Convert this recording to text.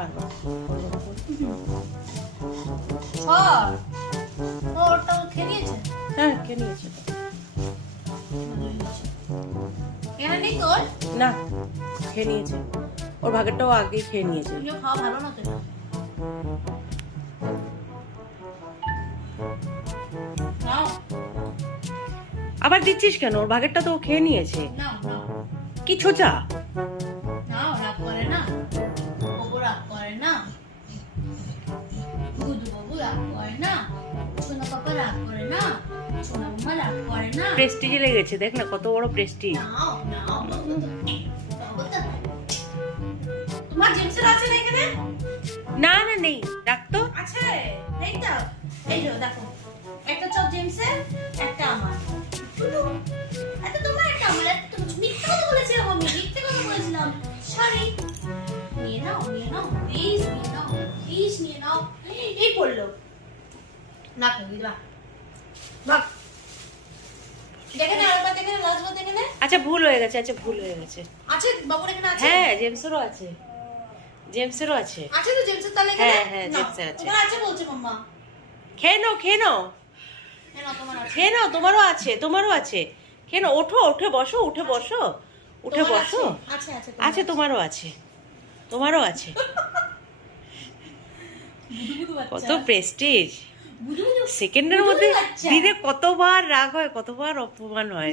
আর ওরটা ও খেয়ে নিয়েছে। হ্যাঁ খেয়ে নিয়েছে তো। এখানে নেই তোর? না খেয়ে নিয়েছে, ওর ভাগেরটাও আগে খেয়ে নিয়েছে। তুইও খাওয়া ভালো না তো এটা। নাও আবার দিচ্ছিস কেন? ওর ভাগেরটা তো ও খেয়ে নিয়েছে। নাও নাও কি ছোচা? নাও, রাগ করে না, বাবু রাগ করে না, গুদু বাবু রাগ করে না, সোনা পাপা রাগ করে না, সোনা মামা রাগ করে না। প্রেস্টিজে লেগেছে, দেখ না কত বড় প্রেস্টিজ। নাও নাও বাবু তো, বাবু তো। তোমার জেমসের আছে না এখানে? না না নেই, রাখ তো। আছে, এই তো, এই যে দেখো, একটা চপ জেমসের, একটা আমার। একটা তোমার, একটা আমার। একটা মিথ্যে কথা বলেছিলাম আমি, মিথ্যে কথা বলেছিলাম, সরি। নিয়ে নাও, নিয়ে নাও, প্লিজ নিয়ে নাও, প্লিজ নিয়ে নাও। এই পড়লো না, তুমি দিবা ভাগ। দেখে না, আরেকবার দেখে না, লাস্টবার দেখে না। আচ্ছা ভুল হয়ে গেছে, আচ্ছা ভুল হয়ে গেছে। আছে বাবুর এখানে আছে? হ্যাঁ জেমসেরও আছে, জেমসেরও আছে। আছে তো জেমসের তাহলে এখানে? হ্যাঁ, হ্যাঁ, নাও, জেমসের আছে। তোমার আছে বলছে মাম্মা। খেয়ে নাও, খেয়ে নাও, হ্যাঁ না, তোমার আছে। খেয়ে নাও, তোমারও আছে, তোমারও আছে। খেয়ে নাও, ওঠো, উঠে বসো, উঠে বসো, উঠে তোমার বসো। আছে, আছে, আছে, তোমারও আছে, তোমারও আছে। বুদু কত বাচ্চা, প্রেস্টিজ! বুদু বুদু সেকেন্ডের মধ্যে বাচ্চা। দিনে কতবার রাগ হয়, কতবার অপমান হয়।